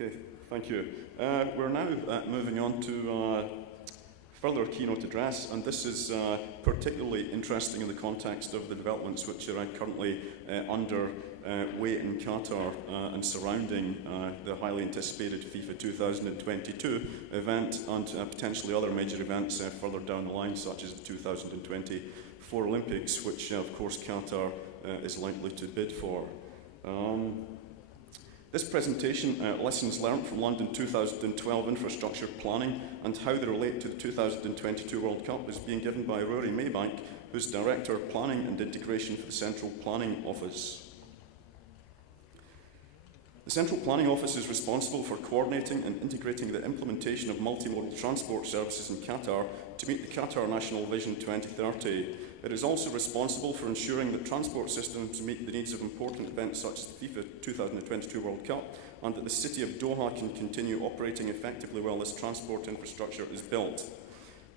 Okay, thank you. We're now moving on to further keynote address, and this is particularly interesting in the context of the developments which are currently underway in Qatar and surrounding the highly anticipated FIFA 2022 event and potentially other major events further down the line, such as the 2024 Olympics, which of course Qatar is likely to bid for. This presentation, Lessons Learned from London 2012 Infrastructure Planning and How They Relate to the 2022 World Cup, is being given by Ruari Maybank, who's Director of Planning and Integration for the Central Planning Office. The Central Planning Office is responsible for coordinating and integrating the implementation of multimodal transport services in Qatar to meet the Qatar National Vision 2030. It is also responsible for ensuring that transport systems meet the needs of important events such as the FIFA 2022 World Cup, and that the city of Doha can continue operating effectively while this transport infrastructure is built.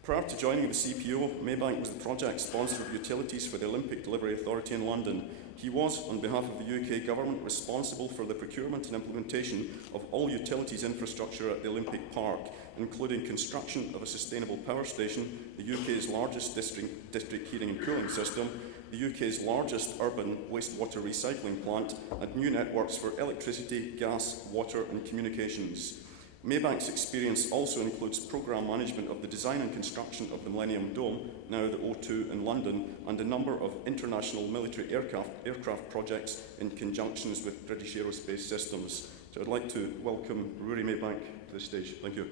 Prior to joining the CPO, Maybank was the project sponsor of utilities for the Olympic Delivery Authority in London. He was, on behalf of the UK government, responsible for the procurement and implementation of all utilities infrastructure at the Olympic Park, including construction of a sustainable power station, the UK's largest district heating and cooling system, the UK's largest urban wastewater recycling plant, and new networks for electricity, gas, water and communications. Maybank's experience also includes programme management of the design and construction of the Millennium Dome, now the O2 in London, and a number of international military aircraft projects in conjunctions with British Aerospace Systems. So I'd like to welcome Ruari Maybank to the stage. Thank you.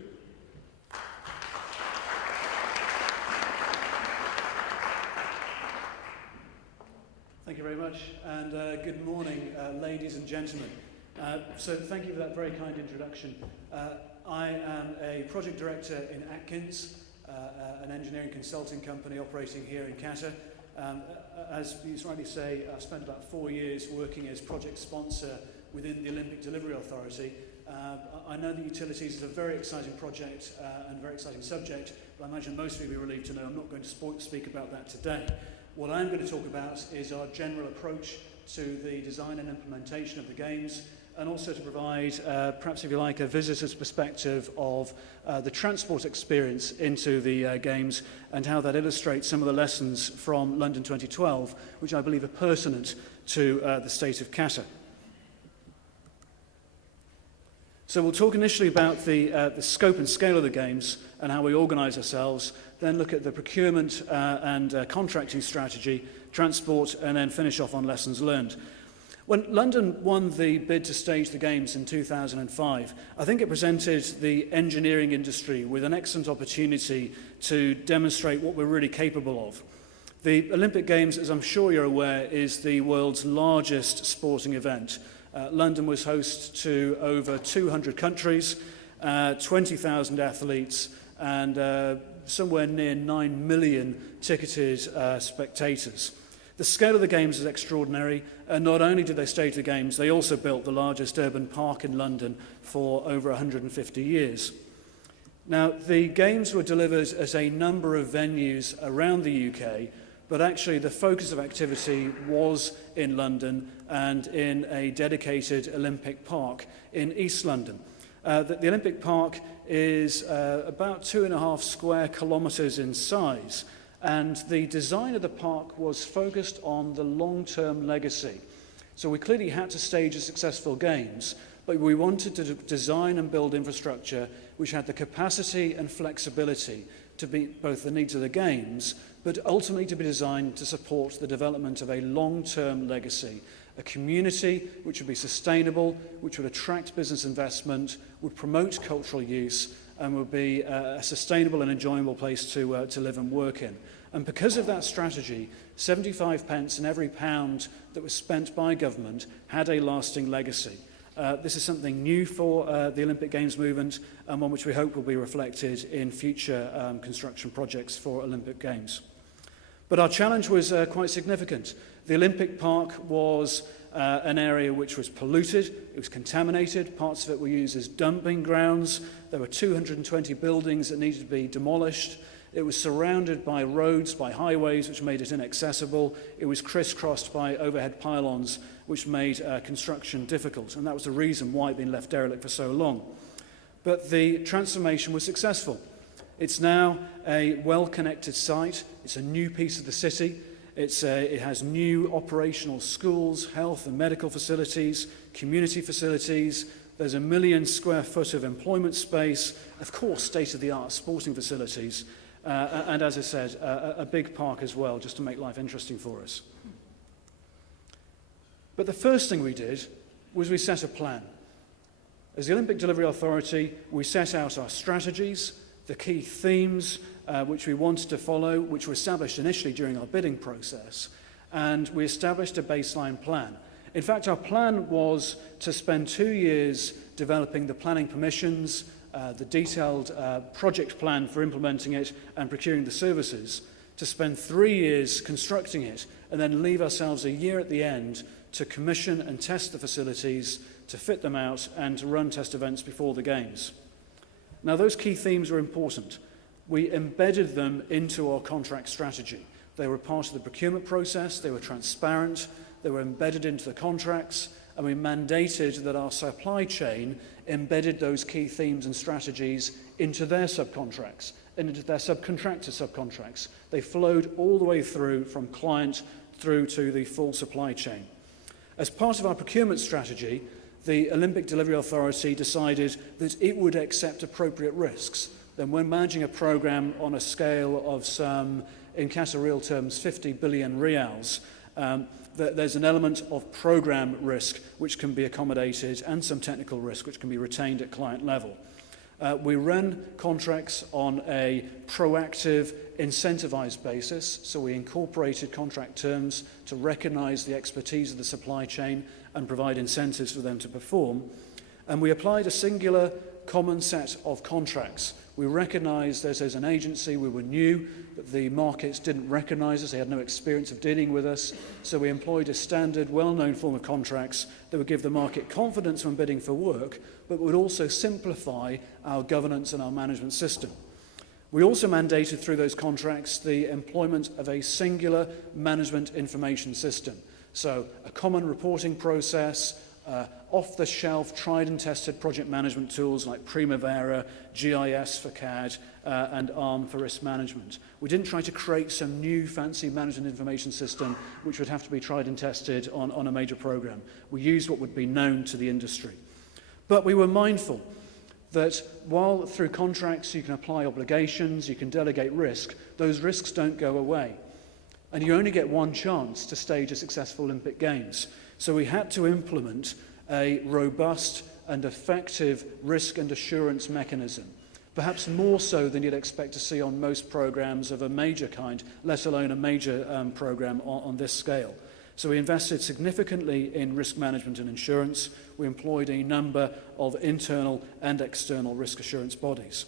Thank you very much, and good morning, ladies and gentlemen. So thank you for that very kind introduction. I am a project director in Atkins, an engineering consulting company operating here in Qatar. As you rightly say, I've spent about 4 years working as project sponsor within the Olympic Delivery Authority. I know that utilities is a very exciting project and a very exciting subject, but I imagine most of you will be relieved to know I'm not going to speak about that today. What I'm going to talk about is our general approach to the design and implementation of the Games, and also to provide, perhaps if you like, a visitor's perspective of the transport experience into the Games and how that illustrates some of the lessons from London 2012, which I believe are pertinent to the state of Qatar. So we'll talk initially about the scope and scale of the Games and how we organise ourselves, then look at the procurement and contracting strategy, transport, and then finish off on lessons learned. When London won the bid to stage the Games in 2005, I think it presented the engineering industry with an excellent opportunity to demonstrate what we're really capable of. The Olympic Games, as I'm sure you're aware, is the world's largest sporting event. London was host to over 200 countries, 20,000 athletes, and somewhere near 9 million ticketed spectators. The scale of the Games is extraordinary, and not only did they stage the Games, they also built the largest urban park in London for over 150 years. Now, the Games were delivered at a number of venues around the UK, but actually the focus of activity was in London and in a dedicated Olympic Park in East London. The Olympic Park is about 2.5 square kilometres in size, and the design of the park was focused on the long-term legacy. So we clearly had to stage a successful Games, but we wanted to design and build infrastructure which had the capacity and flexibility to meet both the needs of the Games, but ultimately to be designed to support the development of a long-term legacy, a community which would be sustainable, which would attract business investment, would promote cultural use, and would be a sustainable and enjoyable place to live and work in. And because of that strategy, 75 pence in every pound that was spent by government had a lasting legacy. This is something new for the Olympic Games movement, and one which we hope will be reflected in future construction projects for Olympic Games. But our challenge was quite significant. The Olympic Park was an area which was polluted, it was contaminated, parts of it were used as dumping grounds, there were 220 buildings that needed to be demolished, It was surrounded by roads, by highways, which made it inaccessible. It was crisscrossed by overhead pylons, which made construction difficult. And that was the reason why it had been left derelict for so long. But the transformation was successful. It's now a well-connected site. It's a new piece of the city. It has new operational schools, health and medical facilities, community facilities. There's 1 million square foot of employment space, of course, state-of-the-art sporting facilities, and as I said, a big park as well, just to make life interesting for us. But the first thing we did was we set a plan. As the Olympic Delivery Authority, we set out our strategies, the key themes which we wanted to follow, which were established initially during our bidding process, and we established a baseline plan. In fact, our plan was to spend 2 years developing the planning permissions, the detailed project plan for implementing it and procuring the services, to spend 3 years constructing it, and then leave ourselves a year at the end to commission and test the facilities, to fit them out, and to run test events before the Games. Now, those key themes were important. We embedded them into our contract strategy. They were part of the procurement process, they were transparent, they were embedded into the contracts, and we mandated that our supply chain embedded those key themes and strategies into their subcontracts and into their subcontractor subcontracts. They flowed all the way through from client through to the full supply chain. As part of our procurement strategy, the Olympic Delivery Authority decided that it would accept appropriate risks. Then when managing a program on a scale of some, in Qatar real terms, 50 billion rials, there's an element of program risk which can be accommodated and some technical risk which can be retained at client level. We run contracts on a proactive, incentivized basis, so we incorporated contract terms to recognize the expertise of the supply chain and provide incentives for them to perform. And we applied a singular common set of contracts. We recognized that as an agency we were new, that the markets didn't recognize us, they had no experience of dealing with us, so we employed a standard, well-known form of contracts that would give the market confidence when bidding for work, but would also simplify our governance and our management system. We also mandated through those contracts the employment of a singular management information system. So a common reporting process, off-the-shelf, tried and tested project management tools like Primavera, GIS for CAD, and ARM for risk management. We didn't try to create some new fancy management information system which would have to be tried and tested on a major program. We used what would be known to the industry. But we were mindful that while through contracts you can apply obligations, you can delegate risk, those risks don't go away. And you only get one chance to stage a successful Olympic Games. So we had to implement a robust and effective risk and assurance mechanism, perhaps more so than you'd expect to see on most programs of a major kind, let alone a major program on this scale. So we invested significantly in risk management and insurance. We employed a number of internal and external risk assurance bodies.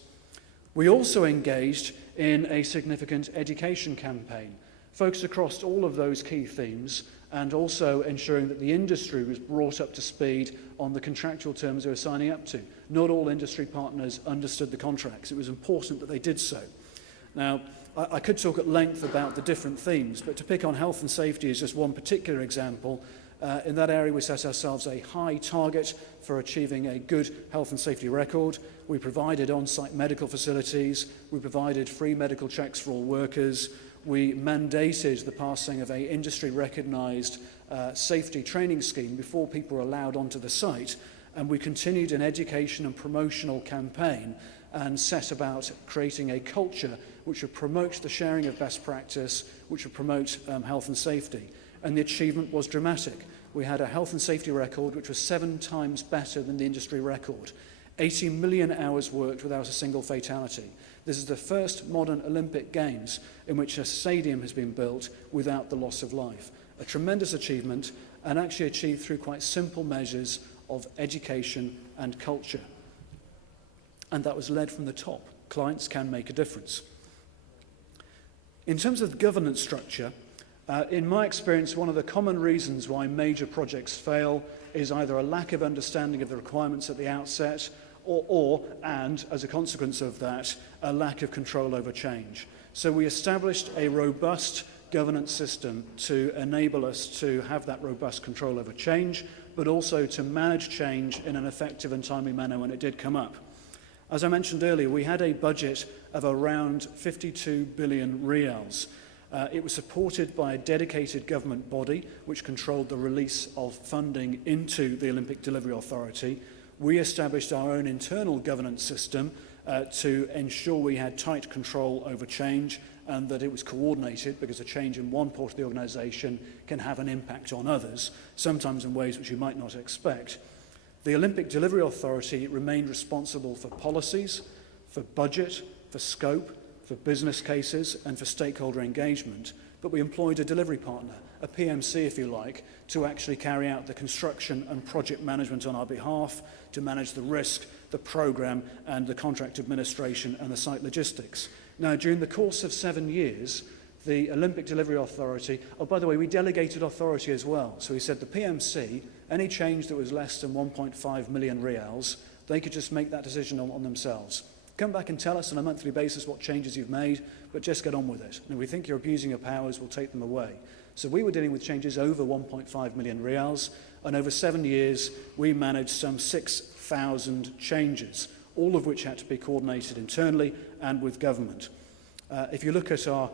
We also engaged in a significant education campaign, focused across all of those key themes, and also ensuring that the industry was brought up to speed on the contractual terms they were signing up to. Not all industry partners understood the contracts. It was important that they did so. Now, I could talk at length about the different themes, but to pick on health and safety as just one particular example, in that area we set ourselves a high target for achieving a good health and safety record. We provided on-site medical facilities, we provided free medical checks for all workers, we mandated the passing of an industry-recognised safety training scheme before people were allowed onto the site, and we continued an education and promotional campaign and set about creating a culture which would promote the sharing of best practice, which would promote health and safety. And the achievement was dramatic. We had a health and safety record which was 7 times better than the industry record. 80 million hours worked without a single fatality. This is the first modern Olympic Games in which a stadium has been built without the loss of life. A tremendous achievement, and actually achieved through quite simple measures of education and culture. And that was led from the top. Clients can make a difference. In terms of the governance structure, in my experience, one of the common reasons why major projects fail is either a lack of understanding of the requirements at the outset, and as a consequence of that, a lack of control over change. So we established a robust governance system to enable us to have that robust control over change, but also to manage change in an effective and timely manner when it did come up. As I mentioned earlier, we had a budget of around 52 billion riyals. It was supported by a dedicated government body which controlled the release of funding into the Olympic Delivery Authority. We established our own internal governance system to ensure we had tight control over change and that it was coordinated, because a change in one part of the organisation can have an impact on others, sometimes in ways which you might not expect. The Olympic Delivery Authority remained responsible for policies, for budget, for scope, for business cases and for stakeholder engagement, but we employed a delivery partner, a PMC if you like, to actually carry out the construction and project management on our behalf, to manage the risk, the programme and the contract administration and the site logistics. Now, during the course of 7 years, the Olympic Delivery Authority, oh, by the way, we delegated authority as well. So we said the PMC, any change that was less than 1.5 million riyals, they could just make that decision on themselves. Come back and tell us on a monthly basis what changes you've made, but just get on with it. And if we think you're abusing your powers, we'll take them away. So we were dealing with changes over 1.5 million riyals, and over 7 years, we managed some 6,000 changes, all of which had to be coordinated internally and with government. If you look at our,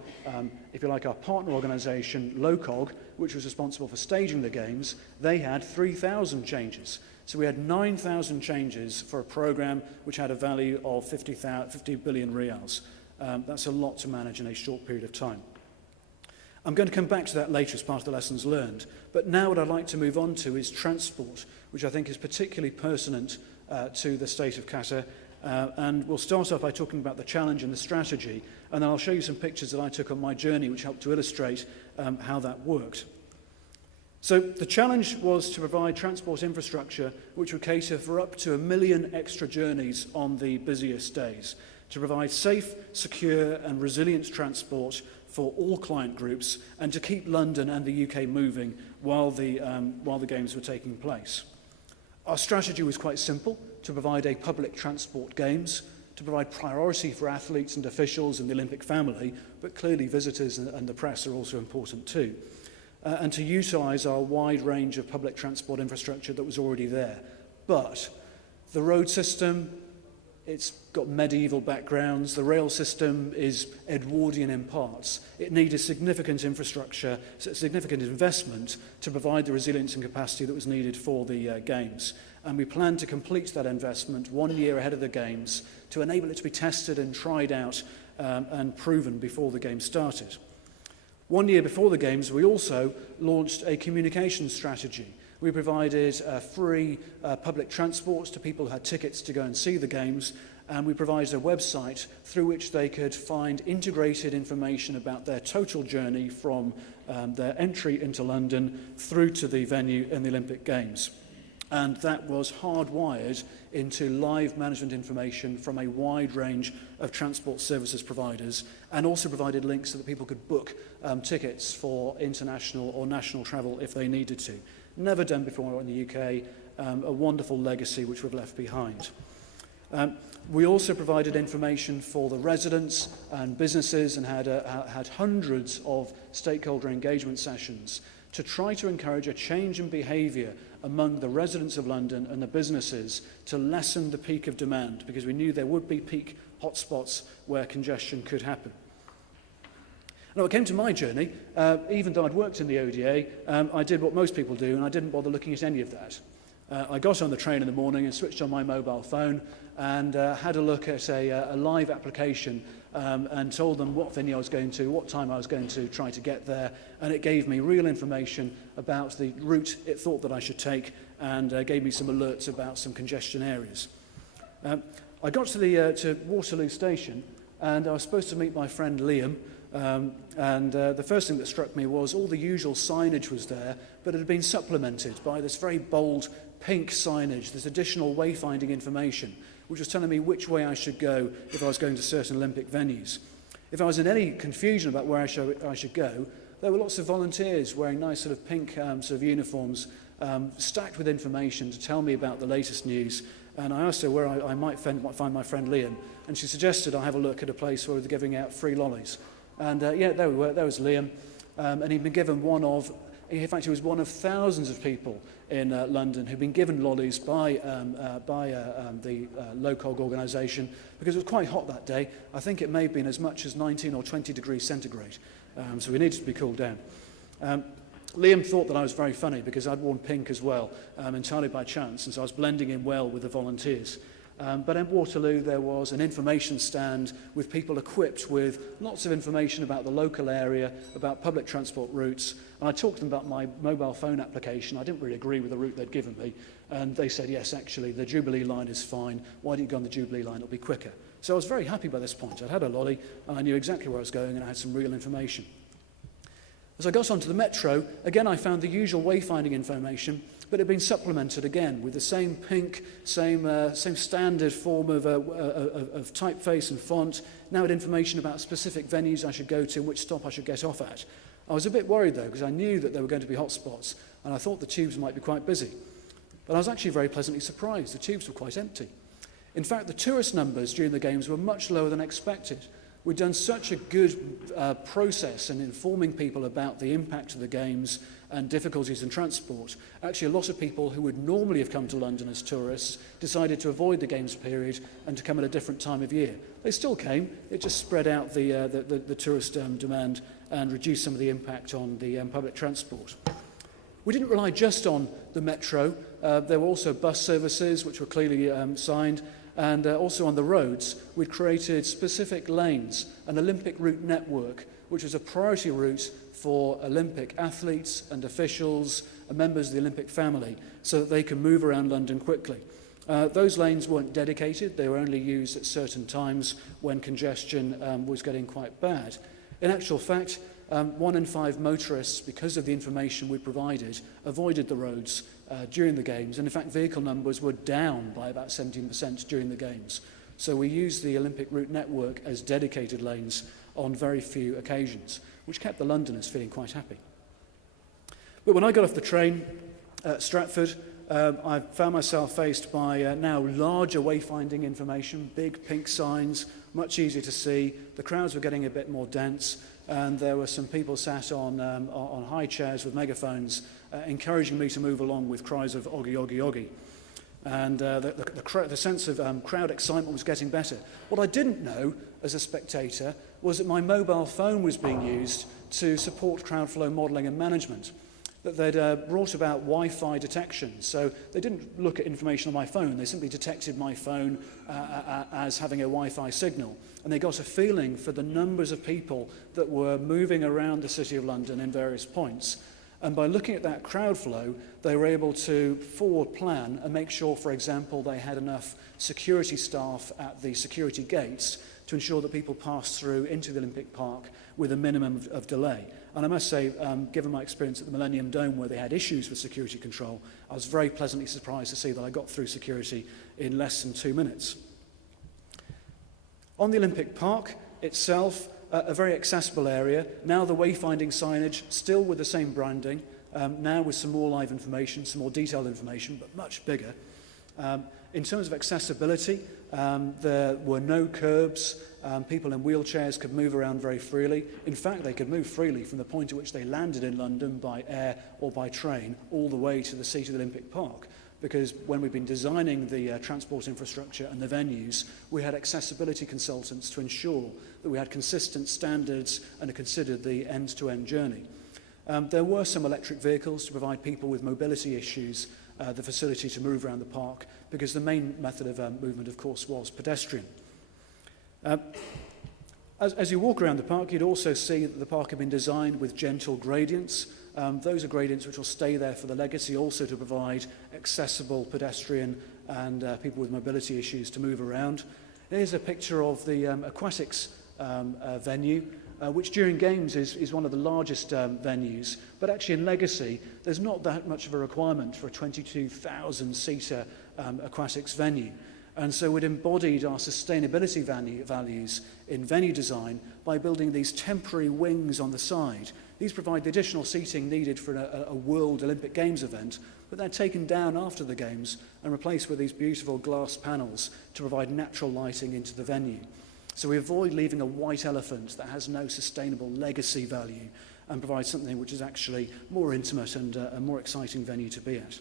if you like, our partner organisation, LOCOG, which was responsible for staging the games, they had 3,000 changes. So we had 9,000 changes for a programme which had a value of 50 billion riyals. That's a lot to manage in a short period of time. I'm going to come back to that later as part of the lessons learned, but now what I'd like to move on to is transport, which I think is particularly pertinent to the state of Qatar. And we'll start off by talking about the challenge and the strategy, and then I'll show you some pictures that I took on my journey which helped to illustrate how that worked. So the challenge was to provide transport infrastructure which would cater for up to 1 million extra journeys on the busiest days, to provide safe, secure and resilient transport for all client groups, and to keep London and the UK moving while the games were taking place. Our strategy was quite simple: to provide a public transport games, to provide priority for athletes and officials in the Olympic family, but clearly visitors and the press are also important too, and to utilise our wide range of public transport infrastructure that was already there. But the road system, it's got medieval backgrounds. The rail system is Edwardian in parts. It needed significant infrastructure, significant investment to provide the resilience and capacity that was needed for the games. And we plan to complete that investment 1 year ahead of the games to enable it to be tested and tried out and proven before the games started. 1 year before the games, we also launched a communication strategy. We provided free public transport to people who had tickets to go and see the games, and we provided a website through which they could find integrated information about their total journey from their entry into London through to the venue in the Olympic Games. And that was hardwired into live management information from a wide range of transport services providers, and also provided links so that people could book tickets for international or national travel if they needed to. Never done before in the UK, a wonderful legacy which we've left behind. We also provided information for the residents and businesses and had hundreds of stakeholder engagement sessions to try to encourage a change in behaviour among the residents of London and the businesses to lessen the peak of demand, because we knew there would be peak hotspots where congestion could happen. Now, it came to my journey, even though I'd worked in the ODA, I did what most people do, and I didn't bother looking at any of that. I got on the train in the morning and switched on my mobile phone and had a look at a live application and told them what venue I was going to, what time I was going to try to get there, and it gave me real information about the route it thought that I should take, and gave me some alerts about some congestion areas. I got to Waterloo Station, and I was supposed to meet my friend Liam, and the first thing that struck me was all the usual signage was there, but it had been supplemented by this very bold pink signage, this additional wayfinding information, which was telling me which way I should go if I was going to certain Olympic venues. If I was in any confusion about where I should go, there were lots of volunteers wearing nice sort of pink sort of uniforms, stacked with information to tell me about the latest news And I asked her where I might find my friend Liam, and she suggested I have a look at a place where they're giving out free lollies. And yeah, there we were. There was Liam, and he'd been given one of. In fact, he was one of thousands of people in London who'd been given lollies by the LOCOG organisation because it was quite hot that day. I think it may have been as much as 19 or 20 degrees centigrade, so we needed to be cooled down. Liam thought that I was very funny because I'd worn pink as well, entirely by chance, and so I was blending in well with the volunteers. But at Waterloo there was an information stand with people equipped with lots of information about the local area, about public transport routes, and I talked to them about my mobile phone application. I didn't really agree with the route they'd given me, and they said, yes, actually, the Jubilee line is fine. Why don't you go on the Jubilee line? It'll be quicker. So I was very happy by this point. I'd had a lolly, and I knew exactly where I was going, and I had some real information. As I got onto the metro, again I found the usual wayfinding information, but it had been supplemented again with the same pink, same standard form of typeface and font. Now had information about specific venues I should go to and which stop I should get off at. I was a bit worried though, because I knew that there were going to be hotspots, and I thought the tubes might be quite busy. But I was actually very pleasantly surprised. The tubes were quite empty. In fact, the tourist numbers during the games were much lower than expected. We'd done such a good process in informing people about the impact of the games and difficulties in transport. Actually, a lot of people who would normally have come to London as tourists decided to avoid the games period and to come at a different time of year. They still came, it just spread out the tourist demand and reduced some of the impact on the public transport. We didn't rely just on the metro. There were also bus services, which were clearly signed, and also on the roads, we'd created specific lanes, an Olympic route network, which was a priority route for Olympic athletes and officials and members of the Olympic family, so that they can move around London quickly. Those lanes weren't dedicated, they were only used at certain times when congestion was getting quite bad. In actual fact, 1 in 5 motorists, because of the information we provided, avoided the roads during the games, and in fact vehicle numbers were down by about 17% during the games. So we used the Olympic route network as dedicated lanes on very few occasions, which kept the Londoners feeling quite happy. But when I got off the train at Stratford, I found myself faced by now larger wayfinding information, big pink signs, much easier to see. The crowds were getting a bit more dense, and there were some people sat on high chairs with megaphones encouraging me to move along with cries of "Oggy, Oggy, Oggy." And the sense of crowd excitement was getting better. What I didn't know as a spectator was that my mobile phone was being used to support crowd flow modelling and management. That they'd brought about Wi-Fi detection. So they didn't look at information on my phone, they simply detected my phone as having a Wi-Fi signal. And they got a feeling for the numbers of people that were moving around the City of London in various points. And by looking at that crowd flow, they were able to forward plan and make sure, for example, they had enough security staff at the security gates to ensure that people passed through into the Olympic Park with a minimum of delay. And I must say, given my experience at the Millennium Dome where they had issues with security control, I was very pleasantly surprised to see that I got through security in less than 2 minutes. On the Olympic Park itself, a very accessible area. Now the wayfinding signage, still with the same branding, now with some more live information, some more detailed information, but much bigger. In terms of accessibility, there were no curbs. People in wheelchairs could move around very freely. In fact, they could move freely from the point at which they landed in London by air or by train all the way to the seat of the Olympic Park. Because when we've been designing the transport infrastructure and the venues, we had accessibility consultants to ensure that we had consistent standards and considered the end-to-end journey. There were some electric vehicles to provide people with mobility issues the facility to move around the park, because the main method of movement, of course, was pedestrian. As you walk around the park, you'd also see that the park had been designed with gentle gradients. Those are gradients which will stay there for the legacy, also to provide accessible pedestrian and people with mobility issues to move around. Here's a picture of the aquatics venue, which during games is one of the largest venues, but actually in legacy there's not that much of a requirement for a 22,000-seater aquatics venue. And so we'd embodied our sustainability values in venue design by building these temporary wings on the side. These provide the additional seating needed for a World Olympic Games event, but they're taken down after the games and replaced with these beautiful glass panels to provide natural lighting into the venue. So we avoid leaving a white elephant that has no sustainable legacy value and provide something which is actually more intimate and a more exciting venue to be at.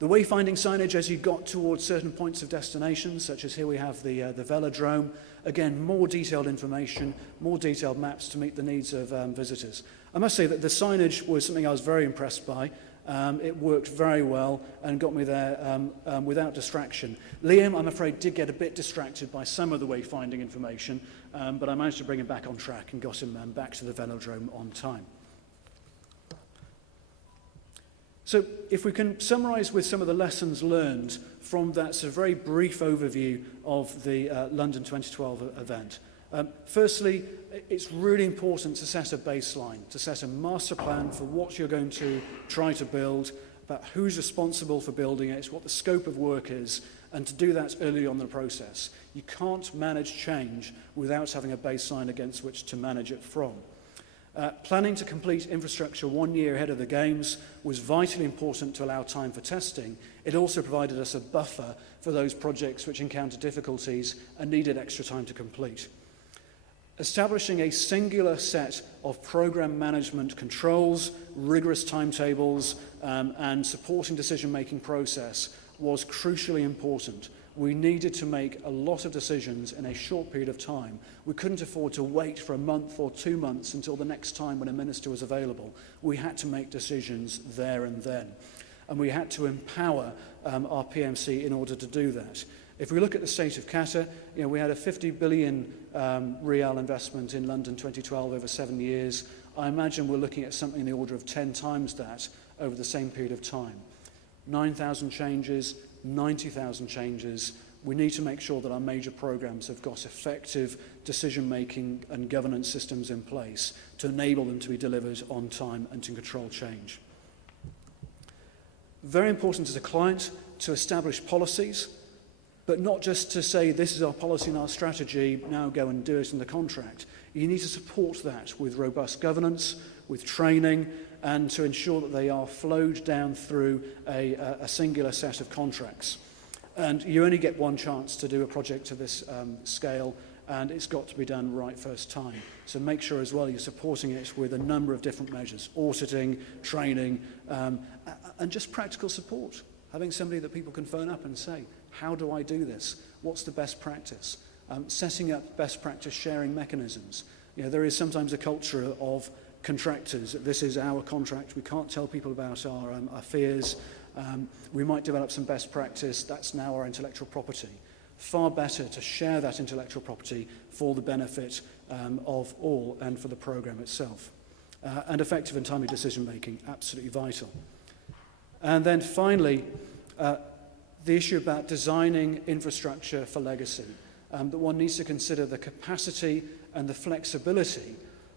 The wayfinding signage as you got towards certain points of destination, such as here we have the velodrome. Again, more detailed information, more detailed maps to meet the needs of visitors. I must say that the signage was something I was very impressed by. It worked very well and got me there without distraction. Liam, I'm afraid, did get a bit distracted by some of the wayfinding information, but I managed to bring him back on track and got him back to the velodrome on time. So if we can summarise with some of the lessons learned from that sort of very brief overview of the London 2012 event. Firstly, it's really important to set a baseline, to set a master plan for what you're going to try to build, about who's responsible for building it, what the scope of work is, and to do that early on in the process. You can't manage change without having a baseline against which to manage it from. Planning to complete infrastructure 1 year ahead of the Games was vitally important to allow time for testing. It also provided us a buffer for those projects which encountered difficulties and needed extra time to complete. Establishing a singular set of program management controls, rigorous timetables, and supporting decision-making process was crucially important. We needed to make a lot of decisions in a short period of time. We couldn't afford to wait for a month or 2 months until the next time when a minister was available. We had to make decisions there and then. And we had to empower our PMC in order to do that. If we look at the state of Qatar, we had a 50 billion real investment in London 2012 over 7 years. I imagine we're looking at something in the order of 10 times that over the same period of time. 9,000 changes, 90,000 changes. We need to make sure that our major programs have got effective decision-making and governance systems in place to enable them to be delivered on time and to control change. Very important as a client to establish policies, but not just to say this is our policy and our strategy, now go and do it in the contract. You need to support that with robust governance, with training, and to ensure that they are flowed down through a singular set of contracts. And you only get one chance to do a project of this scale, and it's got to be done right first time. So make sure as well you're supporting it with a number of different measures, auditing, training, and just practical support. Having somebody that people can phone up and say, how do I do this? What's the best practice? Setting up best practice sharing mechanisms. There is sometimes a culture of contractors. This is our contract. We can't tell people about our fears. We might develop some best practice. That's now our intellectual property. Far better to share that intellectual property for the benefit of all and for the program itself. And effective and timely decision making, absolutely vital. And then finally, the issue about designing infrastructure for legacy. That one needs to consider the capacity and the flexibility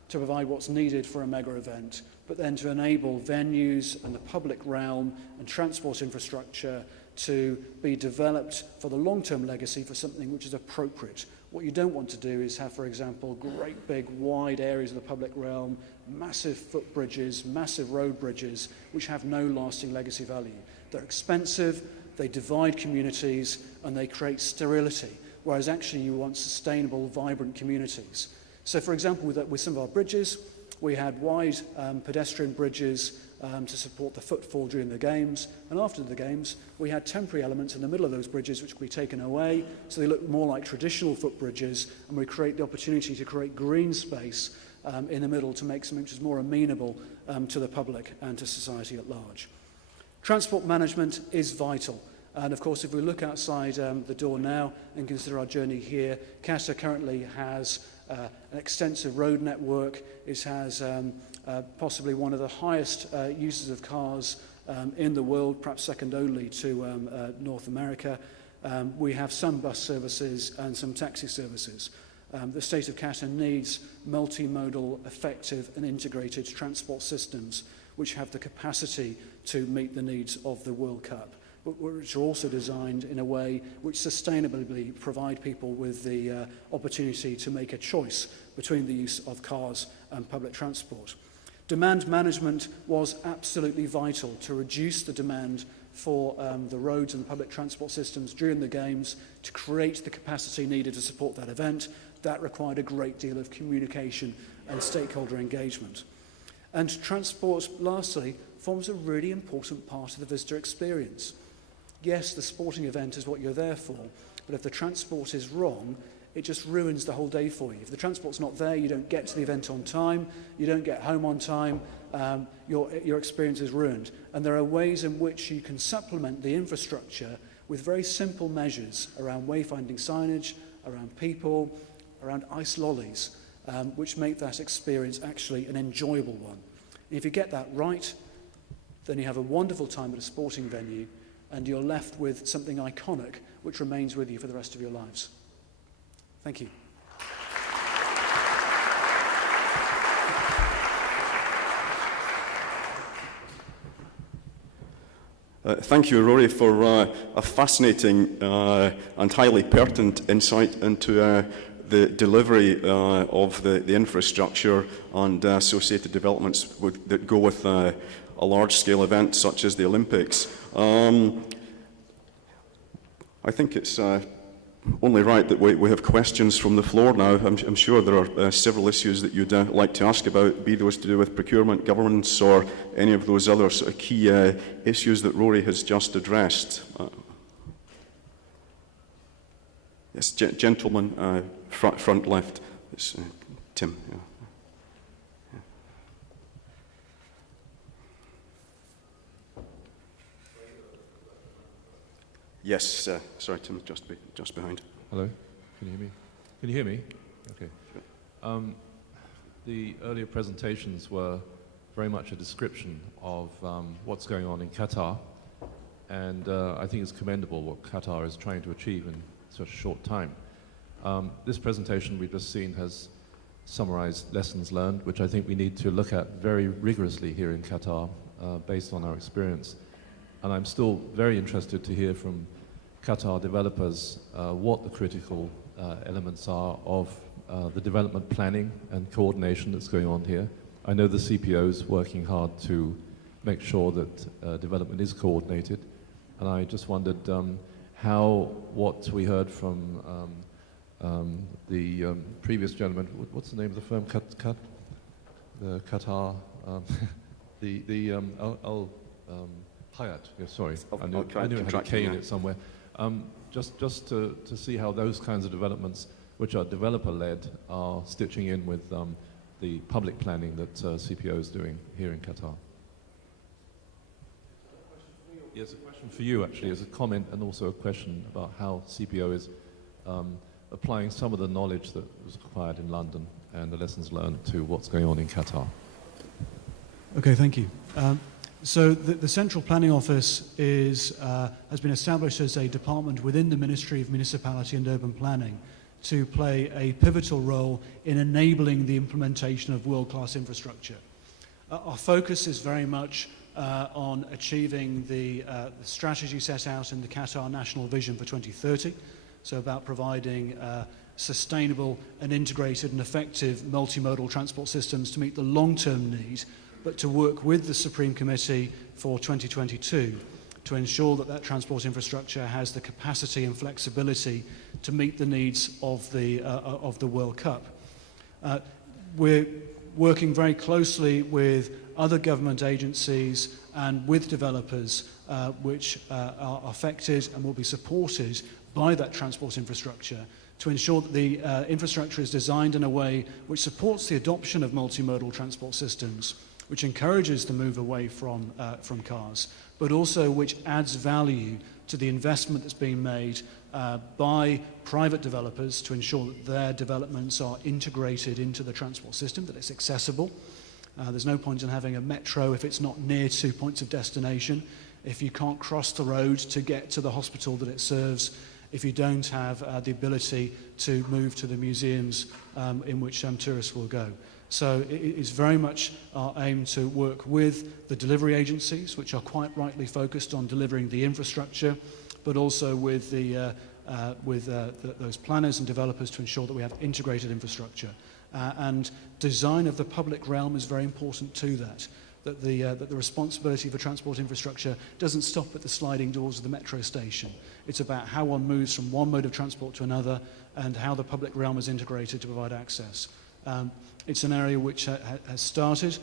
to provide what's needed for a mega event, but then to enable venues and the public realm and transport infrastructure to be developed for the long-term legacy for something which is appropriate. What you don't want to do is have, for example, great big wide areas of the public realm, massive footbridges, massive road bridges, which have no lasting legacy value. They're expensive, they divide communities, and they create sterility, whereas actually you want sustainable, vibrant communities. So, for example, with some of our bridges, we had wide pedestrian bridges to support the footfall during the Games, and after the Games, we had temporary elements in the middle of those bridges which could be taken away, so they look more like traditional footbridges, and we create the opportunity to create green space in the middle to make something which is more amenable to the public and to society at large. Transport management is vital. And of course, if we look outside the door now and consider our journey here, Qatar currently has an extensive road network. It has possibly one of the highest uses of cars in the world, perhaps second only to North America. We have some bus services and some taxi services. The state of Qatar needs multimodal, effective and integrated transport systems which have the capacity to meet the needs of the World Cup, but which are also designed in a way which sustainably provide people with the opportunity to make a choice between the use of cars and public transport. Demand management was absolutely vital to reduce the demand for the roads and the public transport systems during the Games to create the capacity needed to support that event. That required a great deal of communication and stakeholder engagement. And transport, lastly, forms a really important part of the visitor experience. Yes, the sporting event is what you're there for, but if the transport is wrong, it just ruins the whole day for you. If the transport's not there, you don't get to the event on time, you don't get home on time, your experience is ruined. And there are ways in which you can supplement the infrastructure with very simple measures around wayfinding signage, around people, around ice lollies, which make that experience actually an enjoyable one. And if you get that right, then you have a wonderful time at a sporting venue, and you're left with something iconic which remains with you for the rest of your lives. Thank you. Thank you, Rory, for a fascinating and highly pertinent insight into the delivery of the infrastructure and associated developments that go with a large-scale event such as the Olympics. I think it's only right that we have questions from the floor now. I'm sure there are several issues that you'd like to ask about, be those to do with procurement, governance, or any of those other sort of key issues that Rory has just addressed. Yes, gentleman, front left. It's Tim. Yeah. Yes, sorry, Tim, just behind. Hello, can you hear me? Can you hear me? Okay. Sure. The earlier presentations were very much a description of what's going on in Qatar, and I think it's commendable what Qatar is trying to achieve in such a short time. This presentation we've just seen has summarized lessons learned, which I think we need to look at very rigorously here in Qatar based on our experience. And I'm still very interested to hear from Qatar developers what the critical elements are of the development planning and coordination that's going on here. I know the CPO is working hard to make sure that development is coordinated. And I just wondered how what we heard from the previous gentleman, what's the name of the firm? The Qatar, Hyatt, yeah, sorry, I knew it had a K in it somewhere. Just to see how those kinds of developments, which are developer-led, are stitching in with the public planning that CPO is doing here in Qatar. Yes, a question for you actually, as a comment and also a question about how CPO is applying some of the knowledge that was acquired in London and the lessons learned to what's going on in Qatar. Okay, thank you. So the Central Planning Office has been established as a department within the Ministry of Municipality and Urban Planning to play a pivotal role in enabling the implementation of world-class infrastructure. Our focus is very much on achieving the strategy set out in the Qatar National Vision for 2030, so about providing sustainable and integrated and effective multimodal transport systems to meet the long-term need, but to work with the Supreme Committee for 2022 to ensure that transport infrastructure has the capacity and flexibility to meet the needs of the World Cup. We're working very closely with other government agencies and with developers which are affected and will be supported by that transport infrastructure to ensure that the infrastructure is designed in a way which supports the adoption of multimodal transport systems, which encourages the move away from cars, but also which adds value to the investment that's being made by private developers to ensure that their developments are integrated into the transport system, that it's accessible. There's no point in having a metro if it's not near to points of destination, if you can't cross the road to get to the hospital that it serves, if you don't have the ability to move to the museums in which tourists will go. So it is very much our aim to work with the delivery agencies, which are quite rightly focused on delivering the infrastructure, but also with those planners and developers to ensure that we have integrated infrastructure. And design of the public realm is very important to that. That the responsibility for transport infrastructure doesn't stop at the sliding doors of the metro station. It's about how one moves from one mode of transport to another and how the public realm is integrated to provide access. It's an area which has started.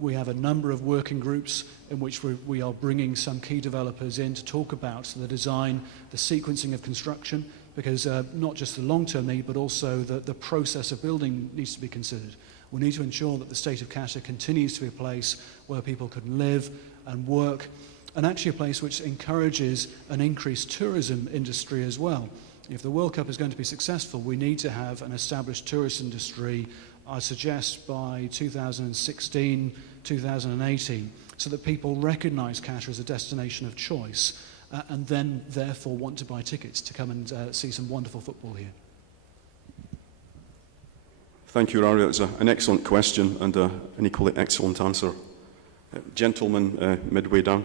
We have a number of working groups in which we are bringing some key developers in to talk about the design, the sequencing of construction, because not just the long-term need, but also the process of building needs to be considered. We need to ensure that the state of Qatar continues to be a place where people can live and work, and actually a place which encourages an increased tourism industry as well. If the World Cup is going to be successful, we need to have an established tourist industry, I suggest by 2016, 2018, so that people recognise Qatar as a destination of choice and then therefore want to buy tickets to come and see some wonderful football here. Thank you, Ruari. That's an excellent question and an equally excellent answer. Gentleman midway down.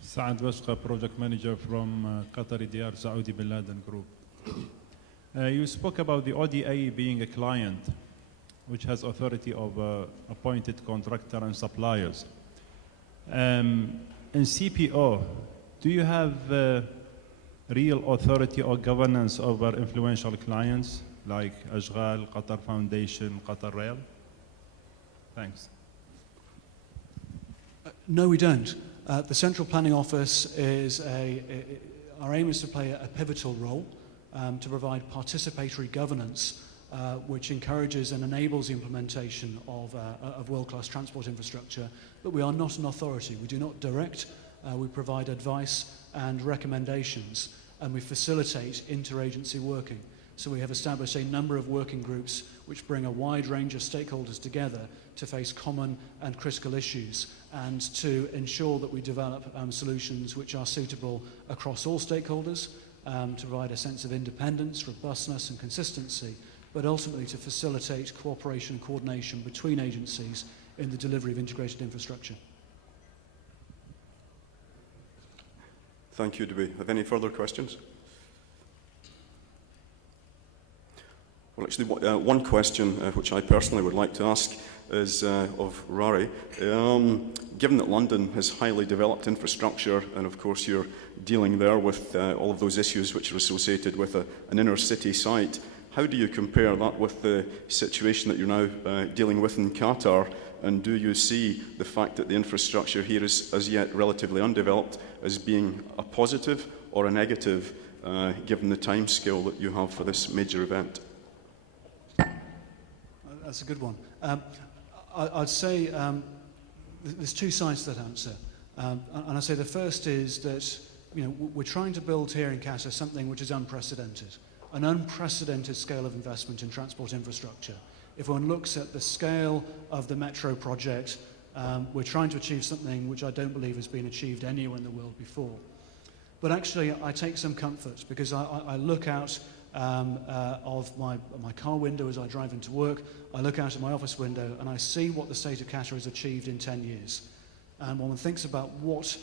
Saad Bashqa, project manager from Qatari Diyar Saudi Bin Laden Group. You spoke about the ODA being a client which has authority of appointed contractor and suppliers. In CPO, do you have real authority or governance over influential clients like Ashghal, Qatar Foundation, Qatar Rail? Thanks. No, we don't. The Central Planning Office is our aim is to play a pivotal role to provide participatory governance which encourages and enables the implementation of world-class transport infrastructure, but we are not an authority. We do not direct, we provide advice and recommendations, and we facilitate interagency working. So we have established a number of working groups which bring a wide range of stakeholders together to face common and critical issues and to ensure that we develop solutions which are suitable across all stakeholders, to provide a sense of independence, robustness and consistency, but ultimately to facilitate cooperation and coordination between agencies in the delivery of integrated infrastructure. Thank you. Do we have any further questions? Well, actually, one question which I personally would like to ask is of Ruari. Given that London has highly developed infrastructure, and of course you're dealing there with all of those issues which are associated with an inner city site, how do you compare that with the situation that you're now dealing with in Qatar? And do you see the fact that the infrastructure here is as yet relatively undeveloped as being a positive or a negative, given the timescale that you have for this major event? That's a good one. I'd say there's two sides to that answer. And I'd say the first is that we're trying to build here in Qatar something which is unprecedented, an unprecedented scale of investment in transport infrastructure. If one looks at the scale of the metro project, we're trying to achieve something which I don't believe has been achieved anywhere in the world before. But actually, I take some comfort because I look out of my car window as I drive into work, I look out of my office window and I see what the state of Qatar has achieved in 10 years. And when one thinks about what,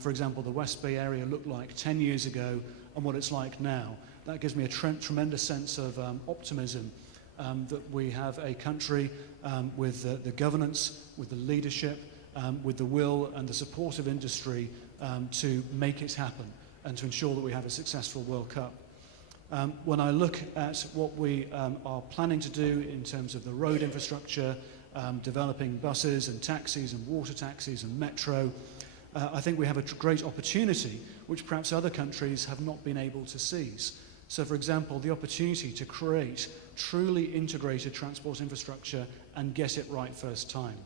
for example, the West Bay area looked like 10 years ago and what it's like now, that gives me a tremendous sense of optimism that we have a country with the governance, with the leadership, with the will and the support of industry to make it happen and to ensure that we have a successful World Cup. When I look at what we are planning to do in terms of the road infrastructure, developing buses and taxis and water taxis and metro, I think we have a great opportunity which perhaps other countries have not been able to seize. So, for example, the opportunity to create truly integrated transport infrastructure and get it right first time,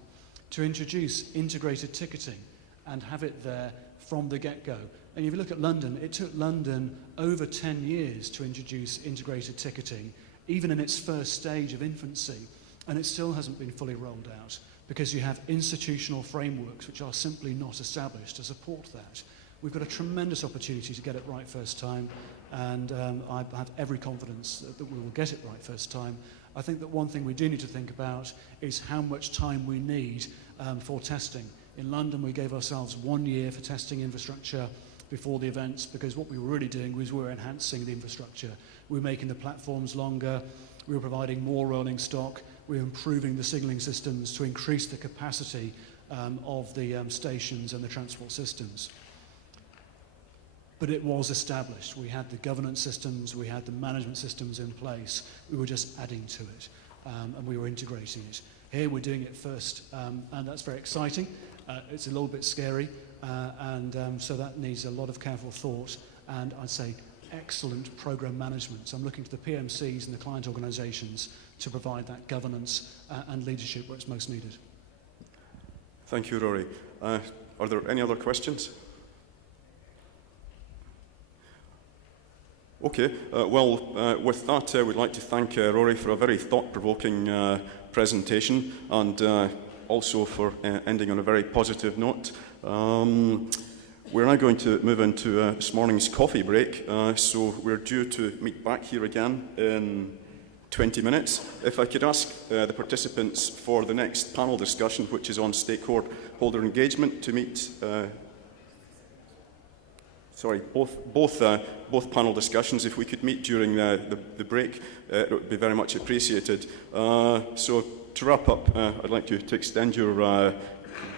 to introduce integrated ticketing and have it there from the get-go. And if you look at London, it took London over 10 years to introduce integrated ticketing, even in its first stage of infancy, and it still hasn't been fully rolled out because you have institutional frameworks which are simply not established to support that. We've got a tremendous opportunity to get it right first time, and I have every confidence that we will get it right first time. I think that one thing we do need to think about is how much time we need for testing. In London, we gave ourselves 1 year for testing infrastructure. before the events, because what we were really doing was we were enhancing the infrastructure. We were making the platforms longer, we were providing more rolling stock, we were improving the signalling systems to increase the capacity of the stations and the transport systems. But it was established. We had the governance systems, we had the management systems in place. We were just adding to it, and we were integrating it. Here we're doing it first, and that's very exciting. It's a little bit scary, so that needs a lot of careful thought, and I'd say excellent program management. So I'm looking to the PMCs and the client organisations to provide that governance and leadership where it's most needed. Thank you, Rory. Are there any other questions? Okay, with that, we'd like to thank Rory for a very thought-provoking presentation, and also for ending on a very positive note. We're now going to move into this morning's coffee break, so we're due to meet back here again in 20 minutes. If I could ask the participants for the next panel discussion, which is on stakeholder engagement, to meet both panel discussions, if we could meet during the break, it would be very much appreciated. So to wrap up, I'd like you to extend your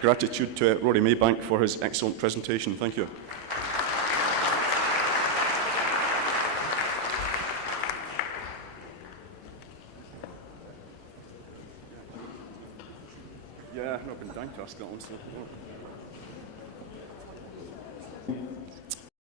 gratitude to Ruari Maybank for his excellent presentation. Thank you. Ja, ik ben dank, dat is